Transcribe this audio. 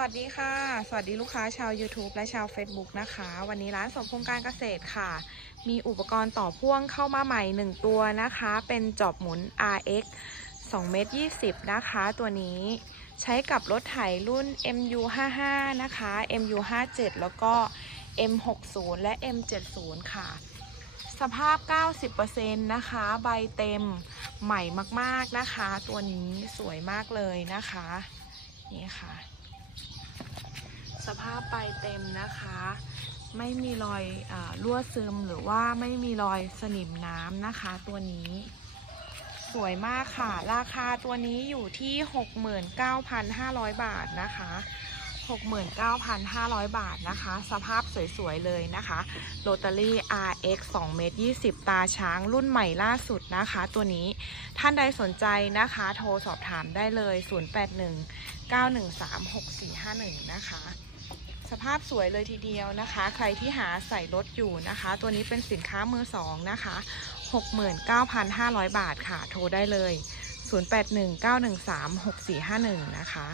วัสดีค่ะ สวัสดีลูกค้าชาว YouTube และชาว Facebook นะคะ วันนี้ร้านสมพงษ์การเกษตรค่ะ มีอุปกรณ์ต่อพ่วงเข้ามาใหม่ 1 ตัวนะคะ เป็นจอบหมุน RX 2เมตร20 นะคะ ตัวนี้ใช้กับรถไถรุ่น MU55 นะคะ MU57 แล้วก็ M60 และ M70 ค่ะ สภาพ 90%นะคะ ใบเต็มใหม่มากๆนะคะ ตัวนี้สวยมากเลยนะคะ นี่ค่ะ สภาพใบเต็มนะคะ ไม่มีรอยอรั่วซึมหรือว่าไม่มีรอยสนิมน้ำนะคะ ตัวนี้ สวยมากค่ะ ราคาตัวนี้อยู่ที่ 69,500 บาทนะคะ69,500 บาทนะคะ สภาพสวย ๆ เลยนะคะโรตารี่ RX 2เมตร20 ตาช้างรุ่นใหม่ล่าสุดนะคะ ตัวนี้ท่านใดสนใจนะคะ โทรสอบถามได้เลย 081 913 6451 นะคะ สภาพสวยเลยทีเดียวนะคะ ใครที่หาใส่รถอยู่นะคะ ตัวนี้เป็นสินค้ามือสองนะคะ 69,500 บาทค่ะ โทรได้เลย 0819136451 นะคะ